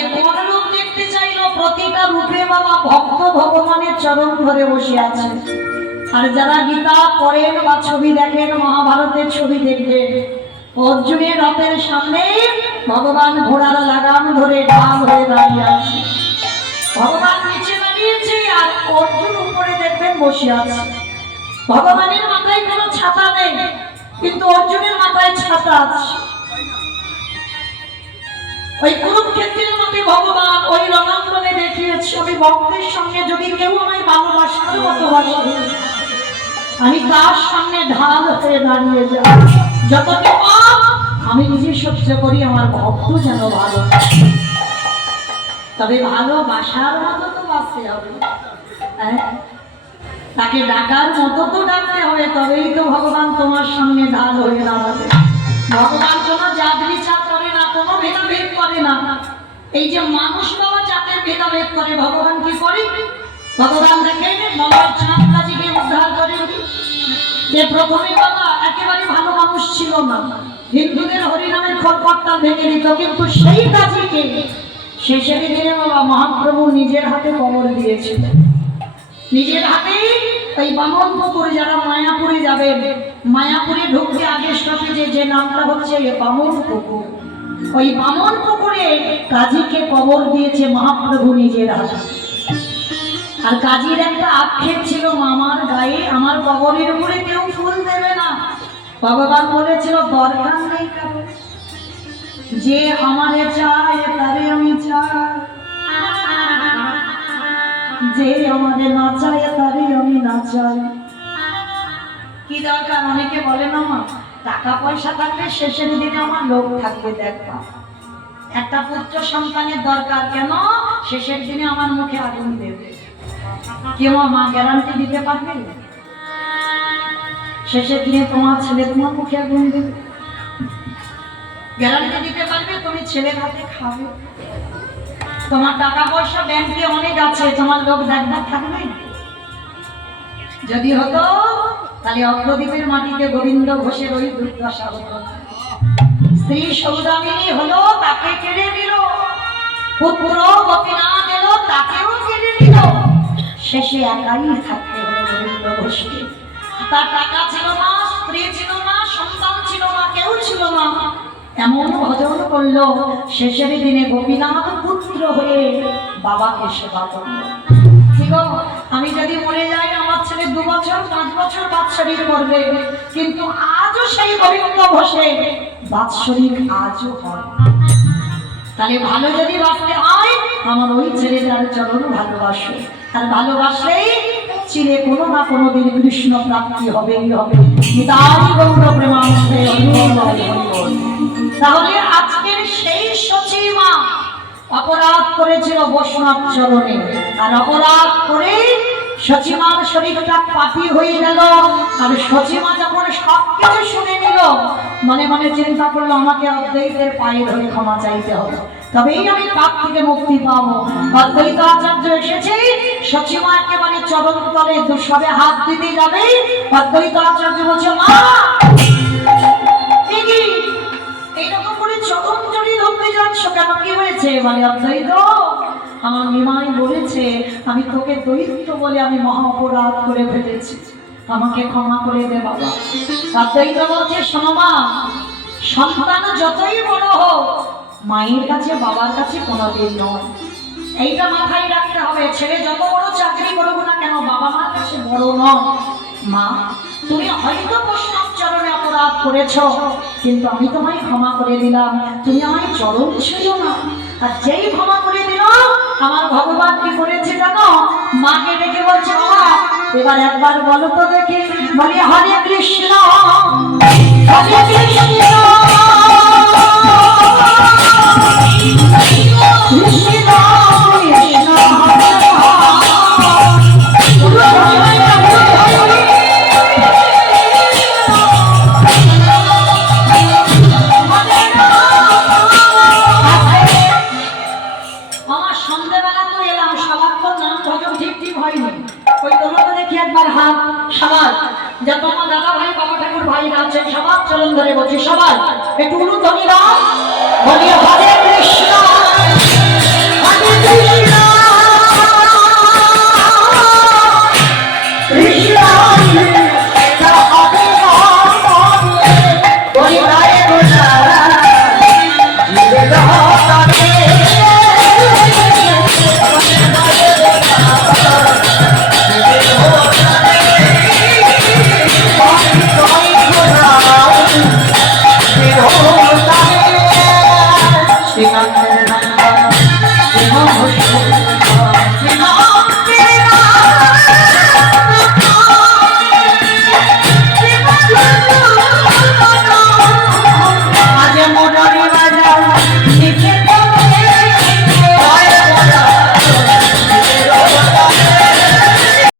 তাহলে কোন রূপ দেখতে চাইলো? প্রতিটা রূপে বাবা ভক্ত ভগবানের চরণ ধরে বসে আছে। আর যারা গীতা পড়েন বা ছবি দেখেন, মহাভারতের ছবি দেখবেন, অর্জুনের রথের সামনে ভগবান ঘোড়ার লাগাম ধরে ঢাল হয়ে দাঁড়িয়ে আছে। ভগবান নিচে দাঁড়িয়েছে আর অর্জুন উপরে দেখবেন বসে আছে। ভগবানের মাথায় কোনো ছাতা নেই, কিন্তু অর্জুনের মাথায় ছাতা আছে। ওই কুরুক্ষেত্রের মধ্যে ভগবান ওই রণাঙ্গনে দেখিয়েছে, আমি ভক্তের সঙ্গে যদি কেউ আমায় ভালোবাসার মতো বাসে, আমি তার সামনে ঢাল হয়ে দাঁড়িয়ে যাই। যতটা আমি নিজে সহ্য করি, আমার ভক্ত যেন ভালো। তবে ভালোবাসার মতো তো বাঁচতে হবে, তাকে ডাকার মতো তো ডাকতে হবে, তবেই তো ভগবান তোমার সামনে ঢাল হয়ে দাঁড়াবে। ভগবান কোনো জাত বিচার করে না, কোনো ভেদাভেদ করে না। এই যে মানুষ বাবা জাতের ভেদাভেদ করে, ভগবান কি করে? ভগবান দেখেন মলয় চাঁদ কাজীকে উদ্ধার করে, যে প্রথমে বাবা একেবারে ভালো মানুষ ছিল না, হিন্দুদের হরিনামের খড়পট্টা ভেঙে দিত, কিন্তু সেই কাজীকে শেষের দিনে বাবা মহাপ্রভু নিজের হাতে কবর দিয়েছিলেন। নিজের হাতে ওই বামন পুকুরে, যারা মায়াপুরে যাবেন, মায়াপুরে ঢুকতে আগে স্টপেজে যে নামটা হচ্ছে বামন পুকুর, ওই বামন পুকুরে কাজীকে কবর দিয়েছে মহাপ্রভু নিজের হাতে। আর কাজীর একটা আক্ষেপ ছিল, আমার গায়ে আমার কবরের উপরে কেউ ফুল দেবে না। ভগবান বলেছিল দরকার নেই কারণ, যে আমারে চায় তারে আমি চাই, যে আমারে না চায় তারে আমি না চাই। কি দরকার? অনেকে বলে না মা, টাকা পয়সা থাকলে শেষের দিনে আমার লোক থাকবে, দেখবা একটা পুত্র সন্তানের দরকার, কেন? শেষের দিনে আমার মুখে আগুন দেবে। কেউ মা গ্যারান্টি দিতে পারবে? শেষের দিনে তোমার ছেলে তোমার মুখে আগুন দেবে? গ্যারান্টি দিতে পারবে তুমি ছেলের হাতে খাবে? তোমার টাকা পয়সা ব্যাংকে অনেক আছে, তোমার লোক দেখবার থাকবে? যদি হতো তাহলে অগ্রদ্বীপের মাটিতে গোবিন্দ ঘোষের ওই দুর্দশা হতো। স্ত্রী সৌদামিনী হলো, তাকে কেড়ে দিল, পুত্র গোপীনাথ এলো, তাকেও কেড়ে দিল, শেষে একাই থাকতে হলো গোবিন্দ ঘোষকে। তার টাকা ছিল না, স্ত্রী ছিল না, সন্তান ছিল না, কেউ ছিল না, এমন ভজন করলো, শেষের দিনে গোপীনাথ পুত্র হয়ে বাবাকে সেবা করলো। আমি যদি মরে যাই, আমার ছেলে 2 বছর 5 বছর বাৎসরিক করবে, কিন্তু আজও সেই গোবিন্দ ঘোষে বাৎসরিক আজও হয়। তাহলে ভালো যদি বাঁচতে হয়, আমার ওই ছেলেটার চরণ ভালোবাসো, আর ভালোবাসলেই চিরে কোনো না কোনো দিন কৃষ্ণ প্রাপ্তি হবেই হবে। তাহলে আজকের সেই সচিমা অপরাধ করেছিল বৈষ্ণব চরণে, আর অপরাধ করে সচিমার শরীরটা পাপি হয়ে গেল। আর সচিমা যখন সবকিছু শুনে নিল, মনে মনে চিন্তা করলো আমাকে অদ্বৈতের পায়ে ধরে ক্ষমা চাইতে হবে, তবেই আমি পাপ থেকে মুক্তি পাবো। অদ্বৈত আচার্য এসেছে, সচিমা একেবারে চরণ তলে দুঃসবে হাত দিতে যাবে, অদ্বৈত আচার্য বলছে মা এইরকম করে চরণ জড়ি ধরতে যাচ্ছ কেন, কি হয়েছে? বলে অদ্বৈত আমার নিমাই বলেছে আমি তোকে দৈত্য বলে আমি মহা অপরাধ করে ফেলেছি, আমাকে ক্ষমা করে দে বাবা। অদ্বৈত বলছে শোনো মা, সন্তান যতই বড় হোক মায়ের কাছে বাবার কাছে কোনোদিন নয়, এইটা মাথায় রাখতে হবে। ছেলে যত বড় চাকরি করুক না কেন, বাবা মার কাছে বড় নয়। মা তুমি হয়তো বৈষ্ণব চরণে অপরাধ করেছ, কিন্তু আমি তোমায় ক্ষমা করে দিলাম, তুমি আমায় চরণ ছিল না। আর যেই ক্ষমা করে দিল, আমার ভগবান কি করেছে জানো? মাকে ডেকে বলছে বাবা এবার একবার বলো তো দেখি। বলি হরে কৃষ্ণ হরে কৃষ্ণ কৃষ্ণ কৃষ্ণ যত আমার দাদা ভাই বাবা ঠাকুর ভাইরা আছেন সবার চরণ ধরে বলছি, সবাই একটু উলুধ্বনি দাও, বলি হরে কৃষ্ণ